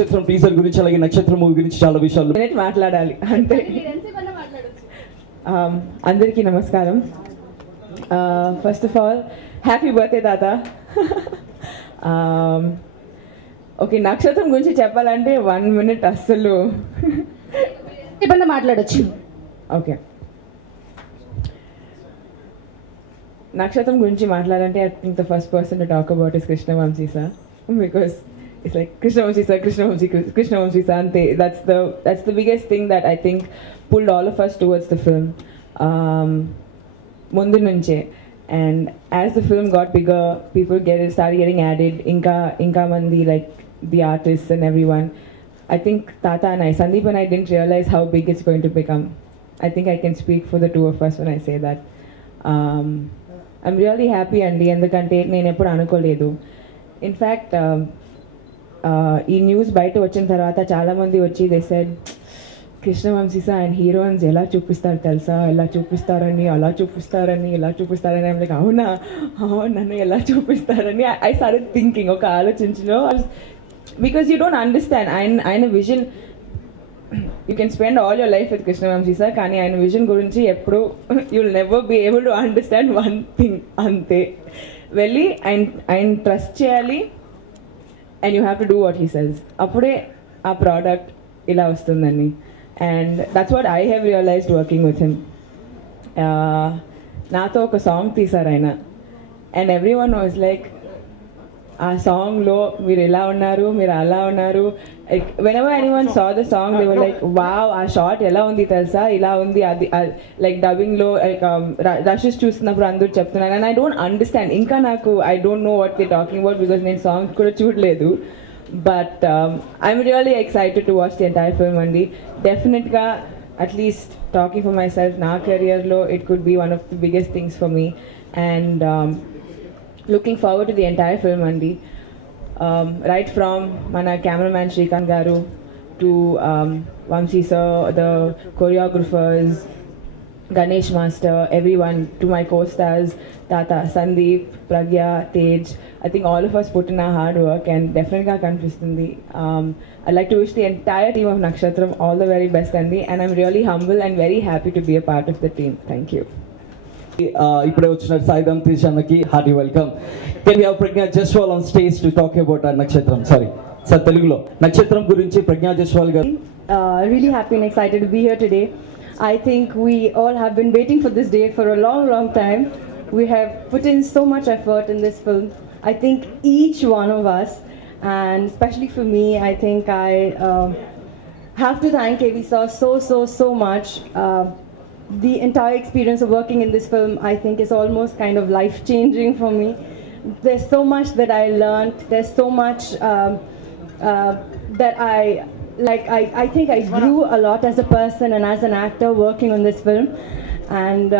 నక్షత్రం టీజర్ గురించి అలాగే నక్షత్రం మూవీ గురించి చాలా విషయాలు మాట్లాడాలి అంటే. అందరికీ నమస్కారం. First of all happy birthday తాత. ఓకే, నక్షత్రం గురించి చెప్పాలంటే 1 minute అస్సలు మాట్లాడచ్చు. ఓకే, నక్షత్రం గురించి మాట్లాడాలంటే I think the first person to talk about is Krishna Vamsi sir, because it's like Krishnavamshi sir, Krishnavamshi sir, ante that's the biggest thing that I think pulled all of us towards the film mundu nunche. And as the film got bigger, people started getting added, inka mandi, like the artists and everyone. I think Tata and I, Sandeep and I, didn't realize how big it's going to become. I think I can speak for the two of us when I say that. I'm really happy andi, endukante nenu eppudu anukoledu. In fact, ఈ news బయట వచ్చిన తర్వాత చాలామంది వచ్చి they said Krishna Vamsi sir and heroines ఎలా చూపిస్తారు తెలుసా, ఎలా చూపిస్తారని, అలా చూపిస్తారని, ఇలా చూపిస్తారని. ఐమ్ లైక్ అవునా, నన్ను ఎలా చూపిస్తారని ఐ స్టార్టెడ్ థింకింగ్, ఒక ఆలోచించలో. బికాస్ యూ డోంట్ అండర్స్టాండ్ ఆయన vision. You can spend all your life with Krishna Vamsi sir, కానీ ఆయన విజన్ గురించి ఎప్పుడు you will never be able to understand one thing. అంతే, వెళ్ళి ఆయన ట్రస్ట్ చేయాలి and you have to do what he says. Appude aa product ila vastundani, and that's what I have realized working with him. Nato oka song teesaru aina, and everyone was like, aa song lo meer ila unnaru, meer ala unnaru. Like whenever anyone saw the song, they were like, wow, aa shot ela undi telsa, ila undi adi, like dubbing lo, like rushes చూస్తున్నప్పుడు అందరూ చెప్తున్నారు. And I don't understand, ఇంకా నాకు I don't know what they're talking about because నేను song కూడా చూడలేదు. But I'm really excited to watch the entire film అండి. Definitely గా, at least talking for myself, నా career లో it could be one of the biggest things for me, and looking forward to the entire film అండి. Right from mana cameraman Shrikant garu to Vamsi sir, the choreographers, Ganesh master, everyone, to my co-stars Tata, Sandeep, Pragya, Tej. I think all of us put in our hard work, and definitely kanipistundi. I'd like to wish the entire team of Nakshatram all the very best andi, and I'm really humble and very happy to be a part of the team. Thank you. ఇప్పుడే వచ్చిన సాయిధం తేజ్ అన్నకి hearty welcome. Can we have Pragya Jaiswal on stage to talk about Nakshatram. Sorry sir, తెలుగులో నక్షత్రం గురించి ప్రజ్ఞా జస్వాల్ గారు. Really happy and excited to be here today. I think we all have been waiting for this day for a long time. We have put in so much effort in this film. I think each one of us, and especially for me, I think I have to thank KV sir so much. The entire experience of working in this film, I think, is almost kind of life-changing for me. There's so much that I learned. There's so much that I think I grew a lot as a person and as an actor working on this film. And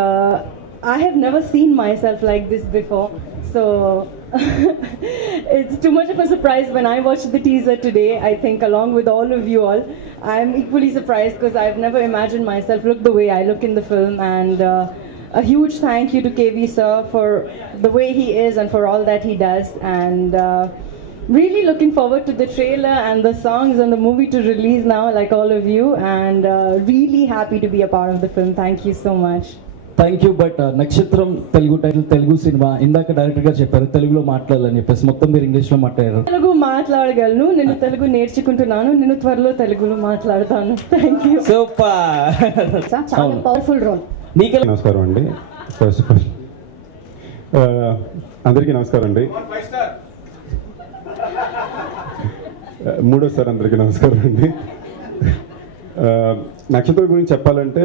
I have never seen myself like this before. So it's too much of a surprise when I watched the teaser today. I think along with all of you all, I'm equally surprised because I've never imagined myself look the way I look in the film. And a huge thank you to KV sir for the way he is and for all that he does. And really looking forward to the trailer and the songs and the movie to release now, like all of you. And really happy to be a part of the film. Thank you so much. Thank you. But నక్షత్రం Telugu title, Telugu cinema, ఇందాక director గారు చెప్పారు తెలుగులో మాట్లాడాలని చెప్పేసి, మొత్తం మీరు ఇంగ్లీష్లో మాట్లాడారు. తెలుగు మాట్లాడగలను, నేను తెలుగు నేర్చుకుంటున్నాను, నేను త్వరలో తెలుగులో మాట్లాడతాను. Thank you. సూపర్, చాలా పవర్ఫుల్ రోల్. నీకే నమస్కారం అండి. ఫస్ట్ ఆఫ్ ఆల్ అందరికీ నమస్కారం అండి. మూడోసారి అందరికీ నమస్కారం అండి. నక్షత్రం గురించి చెప్పాలంటే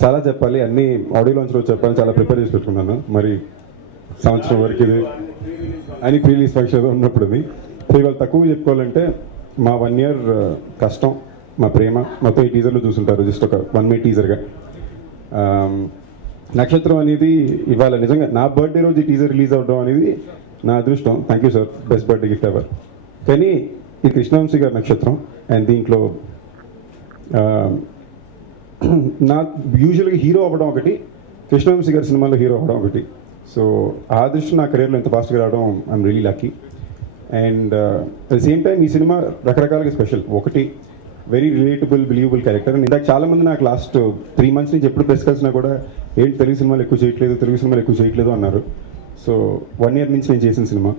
చాలా చెప్పాలి, అన్ని ఆడియో లాంచ్లో చెప్పాలని చాలా ప్రిపేర్ చేసి పెట్టుకున్నాను. మరి సంవత్సరం వరకు ఇది అని ప్రీలీజ్ ఫంక్షన్ ఉన్నప్పుడు ఇది. సో ఇవాళ తక్కువ చెప్పుకోవాలంటే మా 1 year కష్టం, మా ప్రేమ మొత్తం ఈ టీజర్లో చూసుంటారు. జస్ట్ ఒక 1 minute టీజర్గా. నక్షత్రం అనేది ఇవాళ నిజంగా నా బర్త్డే రోజు ఈ టీజర్ రిలీజ్ అవ్వడం అనేది నా అదృష్టం. Thank you sir, best birthday gift ever. కానీ ఇది కృష్ణవంశీ గారి నక్షత్రం, అండ్ దీంట్లో నా యూజువల్గా హీరో అవ్వడం ఒకటి, కృష్ణవంశీ గారి సినిమాలో హీరో అవ్వడం ఒకటి. సో ఆ దృష్టి నా కెరీర్లో ఇంత ఫాస్ట్గా రావడం I'm really lucky. And at the same time ఈ సినిమా రకరకాలుగా స్పెషల్. ఒకటి very relatable believable character. And ఇందాక చాలామంది నాకు లాస్ట్ 3 months నుంచి ఎప్పుడు ప్రెస్ కలిసినా కూడా ఏంటి తెలుగు సినిమాలు ఎక్కువ చేయట్లేదు అన్నారు. సో 1 year నుంచి నేను చేసిన సినిమా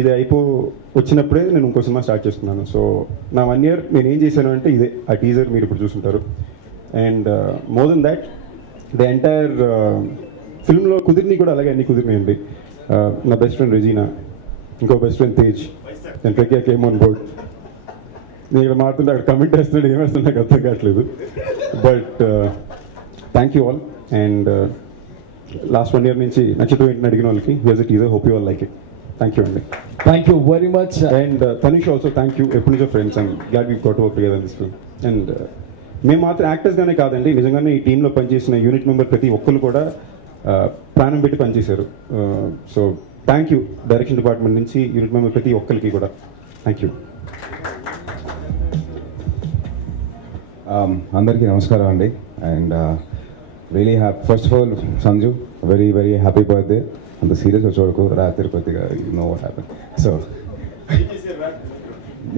ఇది వచ్చినప్పుడే నేను ఇంకో సినిమా స్టార్ట్ చేస్తున్నాను. సో నా 1 year నేను ఏం చేశాను అంటే ఇదే, ఆ టీజర్ మీరు ఇప్పుడు చూసుంటారు. And more than that the entire ఫిల్మ్లో కుదిరిని కూడా అలాగే అన్ని కుదిరినాయండి. నా బెస్ట్ ఫ్రెండ్ రెజీనా, ఇంకో best friend Tej, and Pragya came on board. నేను ఇక్కడ మాట్లాడుతుంటే అక్కడ కమెంట్ వేస్తున్నాడు, ఏమేస్తున్నా నాకు అర్థం కావట్లేదు. But thank you all. And last 1 year నుంచి నక్షత్రం ఏంటని అడిగిన వాళ్ళకి here's it teaser, hope you all like it. Thank you అండి. Thank you very much. And Tanish also thank you. ఎప్పటి నుంచో friends and glad we got to work together in this film. And మేము మాత్రం యాక్టర్స్గానే కాదండి, నిజంగానే ఈ టీంలో పనిచేసిన యూనిట్ మెంబర్ ప్రతి ఒక్కరు కూడా ప్రాణం పెట్టి పనిచేశారు. So thank you direction department నుంచి యూనిట్ మెంబర్ ప్రతి ఒక్కరికి కూడా థ్యాంక్ యూ. అందరికీ నమస్కారం అండి. And really first of all Sanju, very very happy birthday. అంత సీరియస్గా చూడకు, రాత్రి కొద్దిగా you know what happen. So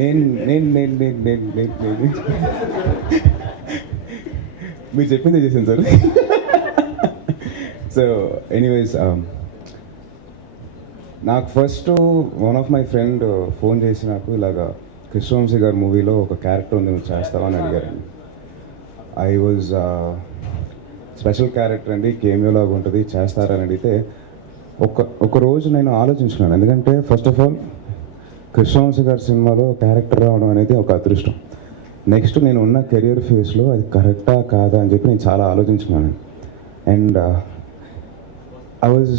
నేను మీరు చెప్పిందే చేశాను సార్. సో ఎనీవేస్, నాకు first one of my friend phone చేసి నాకు ఇలాగా కృష్ణవంశీ గారి మూవీలో ఒక క్యారెక్టర్ ఉంది, నువ్వు చేస్తావా అని అడిగారండి. ఐ వాజ్ స్పెషల్ క్యారెక్టర్ అండి, కేమియోలాగా ఉంటుంది, చేస్తారని అడిగితే ఒక రోజు నేను ఆలోచించుకున్నాను. ఎందుకంటే ఫస్ట్ ఆఫ్ ఆల్ కృష్ణవంశీ గారి సినిమాలో క్యారెక్టర్ రావడం అనేది ఒక అదృష్టం. నెక్స్ట్ నేను ఉన్న కెరియర్ ఫేస్లో అది కరెక్టా కాదా అని చెప్పి నేను చాలా ఆలోచించుకున్నాను. అండ్ ఐ వాజ్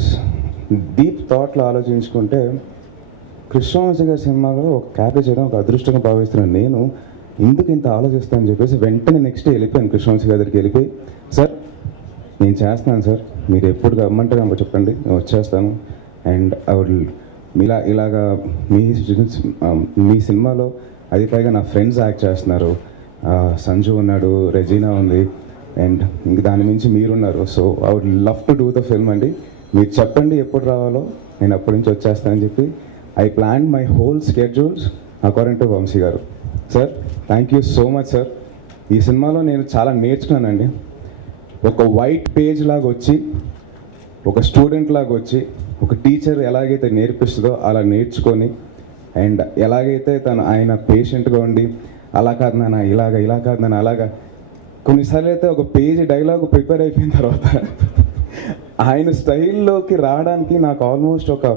డీప్ థాట్లో ఆలోచించుకుంటే కృష్ణవంశీ గారి సినిమాలో ఒక క్యారెక్టర్ చేయడం ఒక అదృష్టంగా భావిస్తున్నాను. నేను ఎందుకు ఇంత ఆలోచిస్తానని చెప్పేసి వెంటనే నెక్స్ట్ వెళ్ళిపోయాను కృష్ణవంశీ గారి దగ్గరికి. వెళ్ళిపోయి, సార్ నేను చేస్తున్నాను సార్, మీరు ఎప్పుడు రమ్మంటే నాకు చెప్పండి, నేను వచ్చేస్తాను. అండ్ ఐ వుడ్ ఇలాగా మీ సినిమాలో అది పైగా నా ఫ్రెండ్స్ యాక్ట్ చేస్తున్నారు, సంజు ఉన్నాడు, రెజీనా ఉంది, అండ్ ఇంక దాని మించి మీరున్నారు. So I would love to do the film అండి. మీరు చెప్పండి ఎప్పుడు రావాలో, నేను అప్పటి నుంచి వచ్చేస్తానని చెప్పి I plan my whole schedules according to Vamsi garu. Sir thank you so much sir. ఈ సినిమాలో నేను చాలా నేర్చుకున్నానండి. ఒక వైట్ పేజ్ లాగా వచ్చి, ఒక స్టూడెంట్ లాగా వచ్చి, ఒక టీచర్ ఎలాగైతే నేర్పిస్తుందో అలా నేర్చుకొని, అండ్ ఎలాగైతే ఆయన పేషెంట్గా ఉండి అలా కాదు నాన్న ఇలా కాదు నాన్న అలాగా, కొన్నిసార్లు అయితే ఒక పేజ్ డైలాగ్ ప్రిపేర్ అయిపోయిన తర్వాత ఆయన స్టైల్లోకి రావడానికి నాకు ఆల్మోస్ట్ ఒక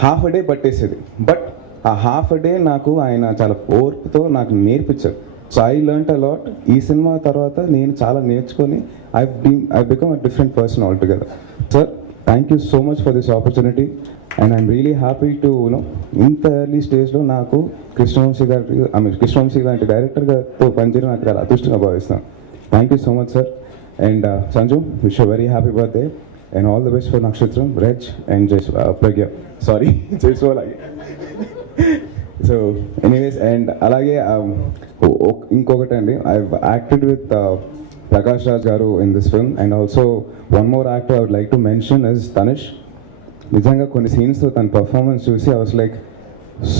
హాఫ్ a day పట్టేసేది. బట్ ఆ హాఫ్ a day నాకు ఆయన చాలా ఓర్పుతో నాకు నేర్పించారు. So I learnt a lot. ఈ సినిమా తర్వాత నేను చాలా నేర్చుకొని I become a different person all together. Sir thank you so much for this opportunity and I'm really happy to ఇంత ఎర్లీ స్టేజ్లో నాకు కృష్ణవంశీ లాంటి డైరెక్టర్గాతో పనిచేయడం నాకు చాలా అదృష్టంగా భావిస్తాను. Thank you so much sir. And Sanju, wish you very happy birthday and all the best for Nakshatram, Reg and Pragya, sorry Jaiswal. So anyways, and అలాగే ఇంకొకటి అండి, I acted with Prakash Raj garu in this film. And also one more actor I would like to mention is Tanish. నిజంగా కొన్ని సీన్స్తో తన performance చూసి I was like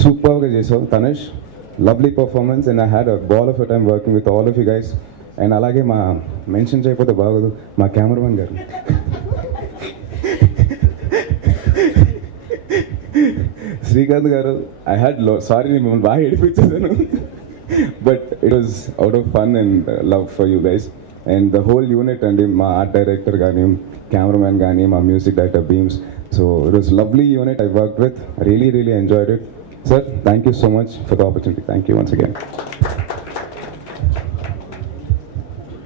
సూపర్గా చేసావు Tanishq, lovely performance and I had a ball of a time working with all of you guys. And అలాగే మా mention చేయకపోతే బాగోదు, మా కెమెరామెన్ గారు శ్రీకాంత్ గారు. ఐ హ్యాడ్ సారీ మిమ్మల్ని బాగా ఏడిపించేసాను, but it was out of fun and love for you guys and the whole unit అండి. మా ఆర్ట్ డైరెక్టర్ కానీ, కెమెరామ్యాన్ కానీ, మా music director Bheems. So it was lovely unit I worked with. Really enjoyed it. Sir thank you so much for the opportunity. Thank you once again.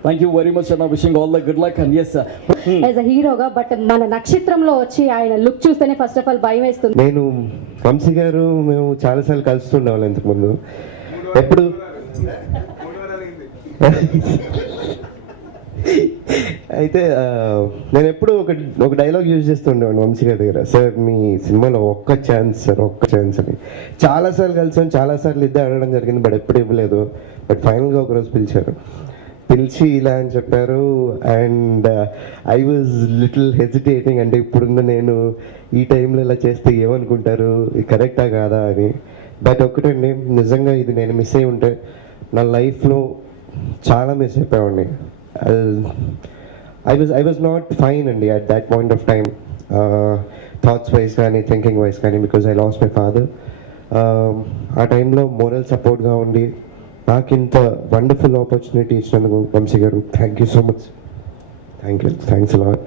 Thank you very much అన్న, wishing all the good luck. And as as a హీరోగా, but మన నక్షత్రంలో వచ్చి ఆయన look చూస్తేనే first of all భయం వేస్తుంది. నేను వంశీ గారు మేము చాలాసార్లు కలుస్తుండేవాళ్ళం ఇంతకుముందు. ఎప్పుడు అయితే నేను ఎప్పుడు ఒక డైలాగ్ యూజ్ చేస్తుండేవాడిని వంశీ గారి దగ్గర, సార్ మీ సినిమాలో ఒక్క ఛాన్స్ సార్, ఒక్క ఛాన్స్ అని. చాలాసార్లు కలిసాను, చాలాసార్లు ఇద్దరు అడగడం జరిగింది, బట్ ఎప్పుడు ఇవ్వలేదు. బట్ ఫైనల్గా ఒకరోజు పిలిచారు. పిలిచి ఇలా అని చెప్పారు. And I was little hesitating, అంటే ఇప్పుడున్న నేను ఈ టైంలో ఇలా చేస్తే ఏమనుకుంటారు, కరెక్టా కాదా అని. బట్ ఒకటండి, నిజంగా ఇది నేను మిస్ అయి ఉంటే నా లైఫ్లో చాలా miss అయిపోయామండి. I was not fine అండి at that point of time, thoughts wise కానీ థింకింగ్ వైజ్ కానీ, because I lost my father. ఆ టైంలో మోరల్ సపోర్ట్గా ఉండి నాకు ఇంత వండర్ఫుల్ ఆపర్చునిటీ ఇచ్చినందుకు వంశీ గారు thank you so much. Thanks a lot.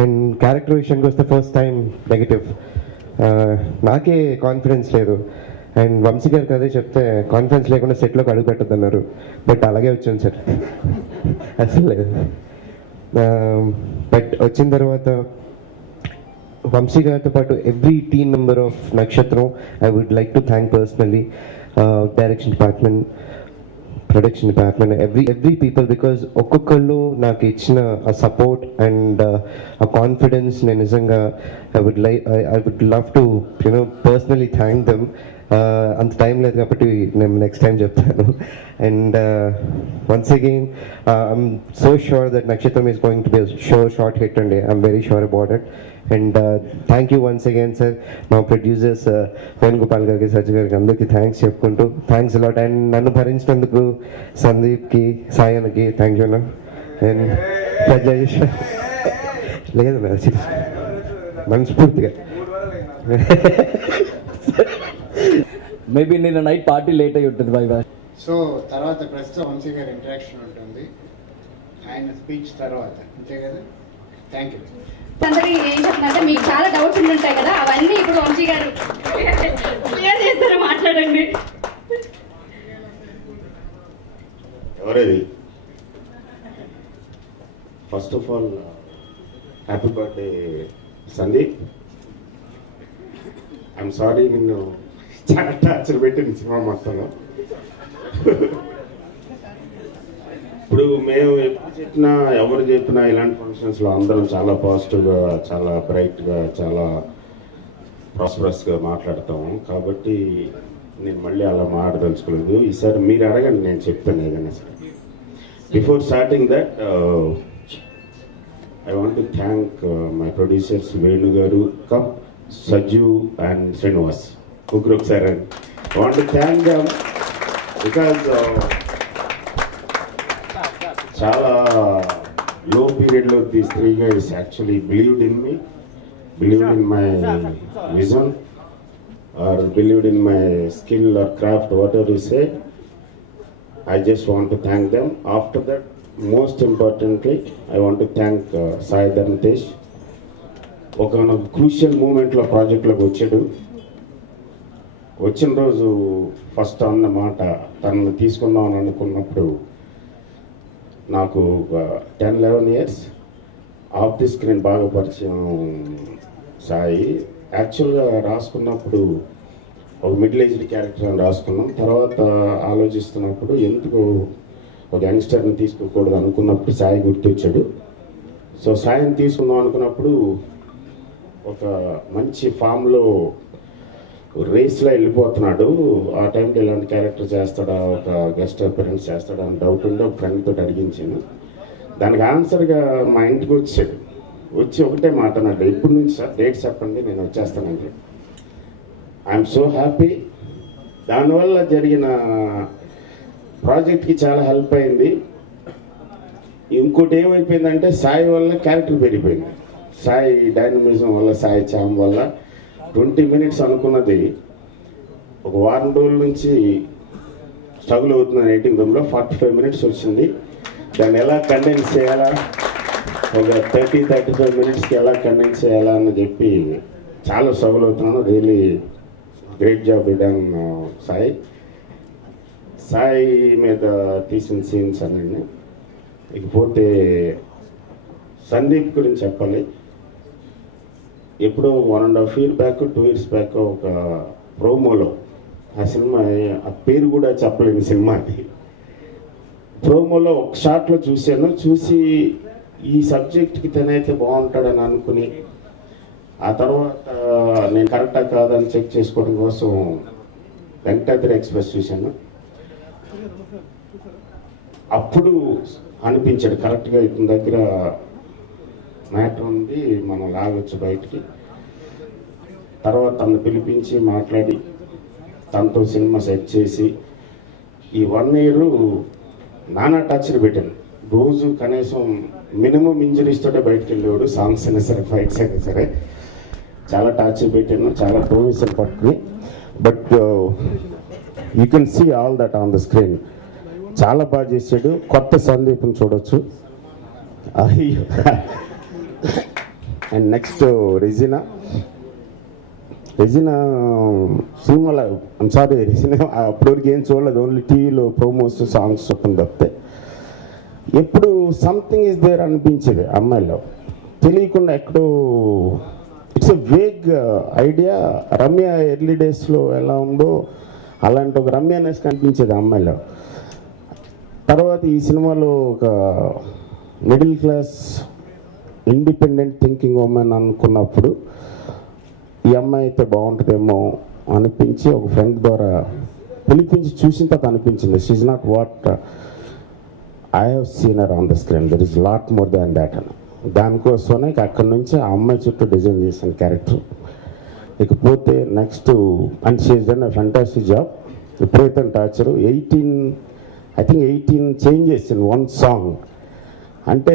And character విషయానికి వస్తే ఫస్ట్ టైం నెగిటివ్, నాకే కాన్ఫిడెన్స్ లేదు. అండ్ వంశీ గారికి అదే చెప్తే కాన్ఫిడెన్స్ లేకుండా సెట్లోకి అడుగు పెట్టద్దన్నారు. బట్ అలాగే వచ్చాను సార్, అసలు లేదు. బట్ వచ్చిన తర్వాత వంశీ గారితో పాటు every team member of Nakshatram I would like to thank personally, direction department, production department, every people, because ఒక్కొక్కళ్ళు నాకు ఇచ్చిన ఆ సపోర్ట్ అండ్ ఆ కాన్ఫిడెన్స్ నేను నిజంగా I would love to personally thank them. అంత టైం లేదు కాబట్టి నేను నెక్స్ట్ టైం చెప్తాను. And once again I'm so sure that Nakshatram is going to be short hit అండి. I'm very sure about it. And thank you once again sir, మా producers Venugopal గారికి, సజ్జ గారికి, అందరికీ థ్యాంక్స్ చెప్పుకుంటూ థ్యాంక్స్ అలాట్. అండ్ నన్ను భరించినందుకు సందీప్కి, సాయన్కి thank you అన్న. And Prajesh లేదు మనస్ఫూర్తిగా మేబీ నిన్న నైట్ పార్టీ లేట్ అయి ఉంటుంది బాయ్ బాయ్. సో తర్వాత ప్రస్తుతం వంశీ గారి ఇంటరాక్షన్ ఉంటుంది ఆయన స్పీచ్ తర్వాత, అంతే కదా? Thank you. అందరికీ ఏం చెప్తున్నా, మీకు చాలా డౌట్స్ ఉంటాయి కదా, అవన్నీ ఇప్పుడు వంశీ గారు క్లియర్ చేస్తారా, మాట్లాడండి. ఎవరేది? First of all happy birthday Sandeep. I'm sorry, నిన్ను చాలా టార్చర్ పెట్టింది సినిమా మొత్తంలో. ఇప్పుడు మేము ఎప్పుడు చెప్పినా, ఎవరు చెప్పినా ఇలాంటి ఫంక్షన్స్లో అందరం చాలా పాజిటివ్గా, చాలా బ్రైట్గా, చాలా ప్రాస్పరస్గా మాట్లాడతాము. కాబట్టి నేను మళ్ళీ అలా మాట్లాడదలుచుకోలేదు. ఈసారి మీరు అడగండి, నేను చెప్తాను ఏదైనా సరే. Before starting that I want to thank my producers Venu గారు, కమ్ సజ్జు అండ్ శ్రీనివాస్, ముగ్గురు ఒకసారి. I want to thank them because చాలా లో పీరియడ్లో these three guys actually believed in me, believed in my vision, or believed in my skill or craft, whatever you say. I just want to thank them. After that, most importantly, I want to thank Sai Dhantesh. ఒక crucial మూమెంట్లో ప్రాజెక్ట్లోకి వచ్చాడు. వచ్చిన రోజు first అన్న మాట, తనను తీసుకుందామని అనుకున్నప్పుడు నాకు 10-11 years ఆఫ్ ది స్క్రీన్ బాగా పరిచయం సాయి. యాక్చువల్గా రాసుకున్నప్పుడు ఒక మిడిల్ ఏజ్డ్ క్యారెక్టర్ అని రాసుకున్నాం. తర్వాత ఆలోచిస్తున్నప్పుడు ఎందుకు ఒక యంగ్స్టర్ని తీసుకోకూడదు అనుకున్నప్పుడు సాయి గుర్తొచ్చాడు. సో సాయిని తీసుకుందాం అనుకున్నప్పుడు ఒక మంచి ఫామ్లో రేస్లో వెళ్ళిపోతున్నాడు. ఆ టైంలో ఇలాంటి క్యారెక్టర్ చేస్తాడా, ఒక గెస్ట్ అపిరెన్స్ చేస్తాడా అని డౌట్ ఉండి ఒక ఫ్రెండ్ తోటి అడిగించాను. దానికి ఆన్సర్గా మా ఇంటికి వచ్చాడు. వచ్చి ఒకటే మాట అన్నాడు, ఎప్పటి నుంచి సార్, డేట్ చెప్పండి, నేను వచ్చేస్తానండి. I'm so happy. దానివల్ల జరిగిన ప్రాజెక్ట్కి చాలా హెల్ప్ అయింది. ఇంకోటి ఏమైపోయిందంటే సాయి వల్ల క్యారెక్టర్ పెరిగిపోయింది. సాయి డైనమిజం వల్ల, సాయి చామ్ వల్ల 20 minutes అనుకున్నది ఒక వారం రోజుల నుంచి స్ట్రగుల్ అవుతున్నాను ఎడిటింగ్ రూమ్లో. 45 minutes వచ్చింది. దాన్ని ఎలా కండెన్స్ చేయాలా, ఒక 30-35 minutesకి ఎలా కండెన్స్ చేయాలా అని చెప్పి చాలా స్ట్రగుల్ అవుతున్నాను. Really great job done Sai. Sai మీద తీసిన సీన్స్ అన్నీ. ఇకపోతే సందీప్ గురించి చెప్పాలి. ఎప్పుడో 1.5 years బ్యాక్, 2 years బ్యాక్ ఒక ప్రోమోలో, ఆ సినిమా ఆ పేరు కూడా చెప్పలేని సినిమాకి, ప్రోమోలో ఒక షాట్లో చూశాను. చూసి ఈ సబ్జెక్ట్కి తనైతే బాగుంటాడని అనుకుని, ఆ తర్వాత నేను కరెక్టా కాదని చెక్ చేసుకోవడం కోసం వెంకటాద్రి ఎక్స్ప్రెస్ చూశాను. అప్పుడు అనిపించాడు కరెక్ట్గా ఇతని దగ్గర మ్యాటర్ ఉంది, మనం లాగొచ్చు బయటికి. తర్వాత తను పిలిపించి మాట్లాడి తనతో సినిమా సెట్ చేసి ఈ 1 year నానా టచ్లు పెట్టాను. రోజు కనీసం మినిమం ఇంజరీస్ తోటే బయటకు వెళ్ళేవాడు. సాంగ్స్ అయినా సరే, ఫైట్స్ అయినా సరే చాలా టార్చర్ పెట్టాను, చాలా టోవేసాను పట్టుకుని. But you can see all that on the screen. చాలా బాగా చేశాడు. కొత్త సందీప్ని చూడొచ్చు. అండ్ నెక్స్ట్ రెజినా సినిమాలో సారీ రెజినా అప్పటివరకు ఏం చూడలేదు, ఓన్లీ టీవీలో ప్రోమోస్ సాంగ్స్ చూసుకుని తప్పితే ఎప్పుడు సంథింగ్ ఇస్ దేర్ అనిపించేది అమ్మాయిలో. తెలియకుండా ఎక్కడో it's a vague idea. Ramya early డేస్లో ఎలా ఉందో అలాంటి ఒక రమ్యనెస్ కనిపించేది అమ్మాయిలో. తర్వాత ఈ సినిమాలో ఒక middle class independent thinking women అనుకున్నప్పుడు ఈ అమ్మాయి అయితే బాగుంటుందేమో అనిపించి ఒక ఫ్రెండ్ ద్వారా పిలిపించి చూసిన తర్వాత అనిపించింది she's not what I have seen her on the screen, there is lot more than that అని. దానికోసమే అక్కడి నుంచి ఆ అమ్మాయి చుట్టూ డిజైన్ చేసిన క్యారెక్టర్. ఇకపోతే next and she is done a fantastic job. విపరీతం టార్చరు. 18 changes in 1 song. అంటే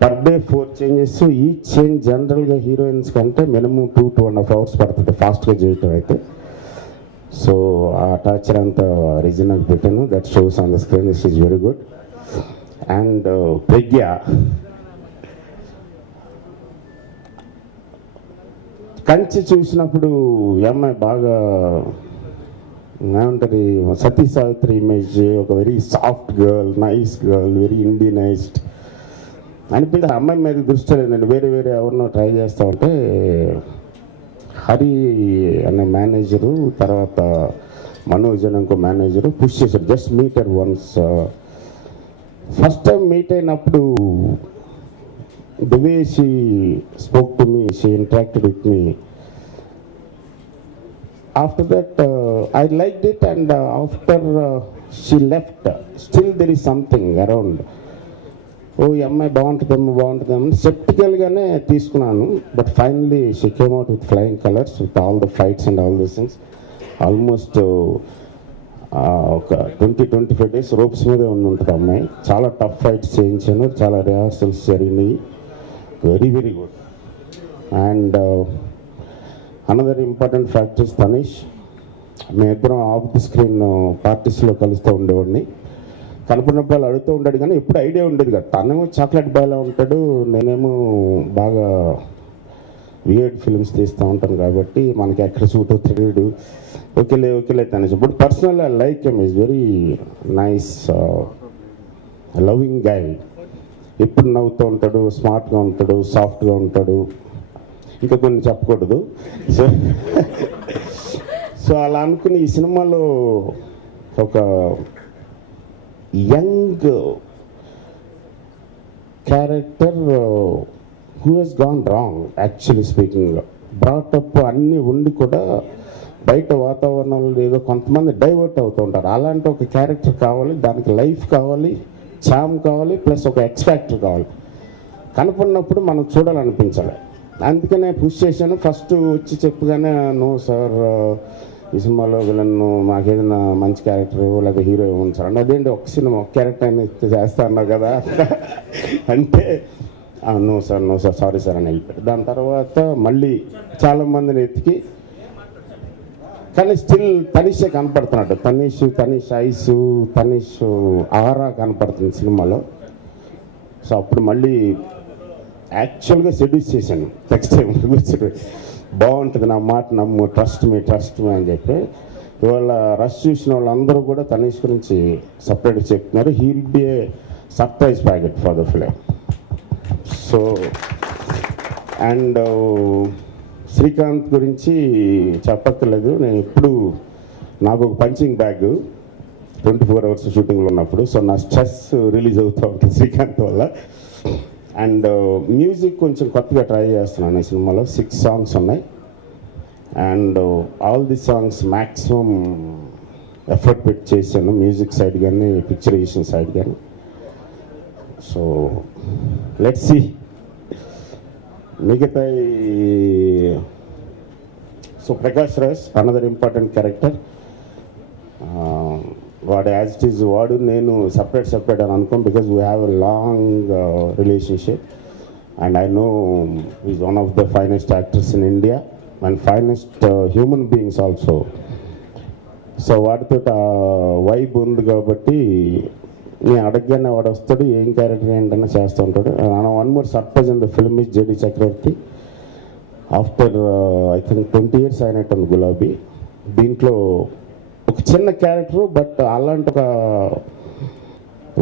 per day 4 changes. Each change జనరల్గా హీరోయిన్స్ కంటే మినిమం 2.5 hours పడుతుంది ఫాస్ట్గా చేయటం అయితే. సో ఆ టార్చర్ అంతా రీజనల్ పెట్టాను. That shows on the screen. This is very good. And Pragya Kanchi చూసినప్పుడు ఈ అమ్మాయి బాగా ఏమంటారు, సతీ సావిత్రి ఇమేజ్, ఒక very soft girl, nice girl, very Indianized అనిపించి అమ్మాయి మీద దృష్టి లేదు. నేను వేరే ఎవరినో ట్రై చేస్తా ఉంటే హరి అనే మేనేజరు, తర్వాత మనోజ్ అని ఇంకో మేనేజరు పుష్ చేశారు, జస్ట్ మీట్ అర్ వన్స్. ఫస్ట్ టైం మీట్ అయినప్పుడు the way she spoke to me, she interacted with me. After that, I liked it, and after she left, still there is something around. Oh, ఈ అమ్మాయి బాగుంటుందేమో స్కెప్టికల్గానే తీసుకున్నాను. But finally she came out with flying colours, with all the fights and all these things. Almost ఒక 20-25 days ropes మీదే ఉంటుంది అమ్మాయి. చాలా tough fights చేయించాను, చాలా రిహార్సల్స్ జరిగినాయి. Very very good. And another important factors Tanish. మేమిద్దరం ఆఫ్ ది స్క్రీన్ పార్టీస్లో కలుస్తూ ఉండేవాడిని. కనపడినప్పుడు వాళ్ళు అడుగుతూ ఉంటాడు, కానీ ఎప్పుడు ఐడియా ఉండేది కదా. తనేమో చాక్లెట్ బాయ్లా ఉంటాడు, నేనేమో బాగా వియర్డ్ ఫిల్మ్స్ తీస్తూ ఉంటాను కాబట్టి మనకి ఎక్కడ సూట్ అవుతాడు. ఓకేలే Tanish. But personal I like him. Is very nice loving guy. ఎప్పుడు నవ్వుతూ ఉంటాడు, స్మార్ట్గా ఉంటాడు, సాఫ్ట్గా ఉంటాడు. ఇంకా కొన్ని చెప్పకూడదు. సో అలా అనుకుని ఈ సినిమాలో ఒక young character who he's gone wrong actually speaking. Brought up అన్నీ ఉండి కూడా బయట వాతావరణంలో ఏదో కొంతమంది డైవర్ట్ అవుతూ ఉంటారు. అలాంటి ఒక క్యారెక్టర్ కావాలి, దానికి లైఫ్ కావాలి, చామ్ కావాలి, ప్లస్ ఒక ఎక్స్‌ఫ్యాక్టర్ కావాలి. కనపడినప్పుడు మనం చూడాలనిపించాలి. అందుకనే పుష్ చేశాను. ఫస్ట్ వచ్చి చెప్పగానే నో సార్, ఈ సినిమాలో విలన్ మాకేదైనా మంచి క్యారెక్టర్ లేదా హీరో ఇవ్వండి సార్ అంటే, అదేంటి ఒక సినిమా ఒక క్యారెక్టర్ అయినా చేస్తా అన్నావు కదా అంటే నో సార్ సారీ సార్ అని వెళ్ళిపోయారు. దాని తర్వాత మళ్ళీ చాలామందిని ఎత్తికి, కానీ స్టిల్ తనీషే కనపడుతున్నాడు. తనీష్ ఐసు, తనీష్ ఆరా కనపడుతుంది సినిమాలో. సో అప్పుడు మళ్ళీ యాక్చువల్గా సెడ్యూస్ చేశాను. నెక్స్ట్ టైం కూర్చొని బాగుంటుంది, నా మాట నమ్ము, ట్రస్ట్ మీ అని చెప్పి. ఇవాళ రష్ చూసిన వాళ్ళందరూ కూడా తనీష్ గురించి సపరేట్గా చెప్తున్నారు. He will be a surprise packet for the film. So and Srikanth గురించి చెప్పక్కర్లేదు. నేను ఎప్పుడు నాకు ఒక పంచింగ్ బ్యాగ్ 24 hours షూటింగ్లో ఉన్నప్పుడు. సో నా స్ట్రెస్ రిలీజ్ అవుతూ ఉంటుంది శ్రీకాంత్ వల్ల. అండ్ మ్యూజిక్ కొంచెం కొత్తగా ట్రై చేస్తున్నాను ఈ సినిమాలో. 6 songs ఉన్నాయి. And all the songs maximum effort పెట్టి చేశాను, మ్యూజిక్ సైడ్ కానీ పిక్చరైజేషన్ సైడ్ కానీ. సో లెట్స్ సీ మిగతా. So Prakash Raj another important character. వాడు యాజ్ ఇట్ ఈజ్ వాడు నేను సపరేట్ అని అనుకోం, because we have a long relationship and I know is one of the finest actors in India and finest human beings also. So వాడితో vibe ఉంది కాబట్టి నేను అడగగానే వాడు వస్తాడు, ఏం క్యారెక్టర్ ఏంటన్నా చేస్తూ ఉంటాడు. One more surprise in the film is JD Chakravarthy. After I think 20 years అయినట్టుంది గులాబీ. దీంట్లో ఒక చిన్న క్యారెక్టరు, బట్ అలాంటి ఒక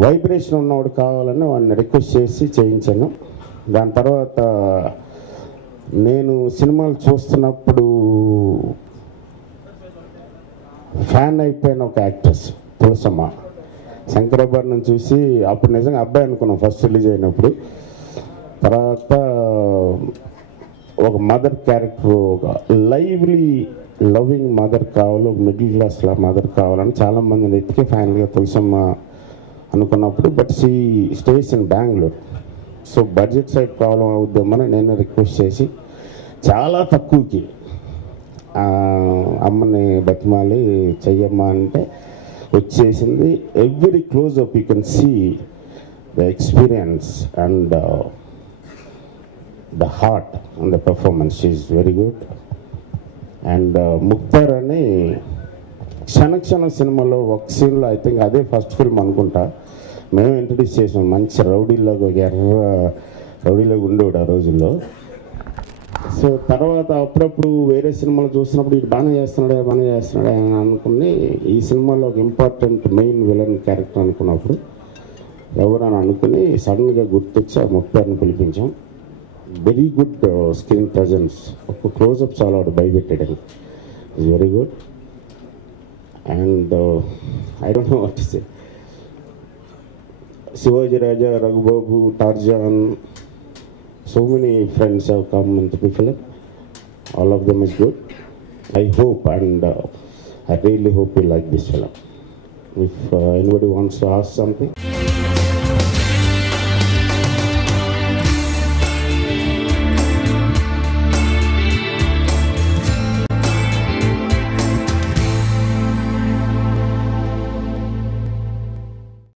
వైబ్రేషన్ ఉన్నవాడు కావాలని వాడిని రిక్వెస్ట్ చేసి చేయించాను. దాని తర్వాత నేను సినిమాలు చూస్తున్నప్పుడు ఫ్యాన్ అయిపోయిన ఒక యాక్ట్రెస్ తులసమ్మ. శంకరాభరణం చూసి అప్పుడు నిజంగా అబ్బాయి అనుకున్నాం ఫస్ట్ రిలీజ్ అయినప్పుడు. తర్వాత ఒక మదర్ క్యారెక్టర్, ఒక లైవ్లీ లవింగ్ మదర్ కావాలి, ఒక మిడిల్ క్లాస్ మదర్ కావాలని చాలామంది ఎత్తికి ఫైనల్గా తులసమ్మ అనుకున్నప్పుడు, but she stays in Bengaluru. So budget side problem అవుద్దామని నేను రిక్వెస్ట్ చేసి చాలా తక్కువకి అమ్మని బతిమాలి చెయ్యమ్మా అంటే వచ్చేసింది. Every close up you can see the experience and the heart and the performance is very good. And Mukhtar అని క్షణ సినిమాలో ఒక సీన్లో ఐ థింక్ అదే ఫస్ట్ ఫిల్మ్ అనుకుంటా మేము ఇంట్రడ్యూస్ చేసాం. మంచి రౌడీలాగా, ఒక ఎర్ర రౌడీలాగా ఉండేవాడు ఆ రోజుల్లో. సో తర్వాత అప్పుడప్పుడు వేరే సినిమాలు చూసినప్పుడు ఇది బాగానే చేస్తున్నాడే అని అనుకుని ఈ సినిమాలో ఒక ఇంపార్టెంట్ మెయిన్ విలన్ క్యారెక్టర్ అనుకున్నప్పుడు ఎవరని అనుకుని సడన్గా గుర్తొచ్చి ఆ ముక్తార్ని పిలిపించాం. వెరీ గుడ్ స్క్రీన్ ప్రజెన్స్, ఒక క్లోజప్ చాలా వాడు భయపెట్టాడు. It's very good. And I don't know what to say. Shivaji Raja, Raghubabu, Tarzan, so many friends have come into the film. All of them is good. I hope and I really hope you like this film. If anybody wants to ask something.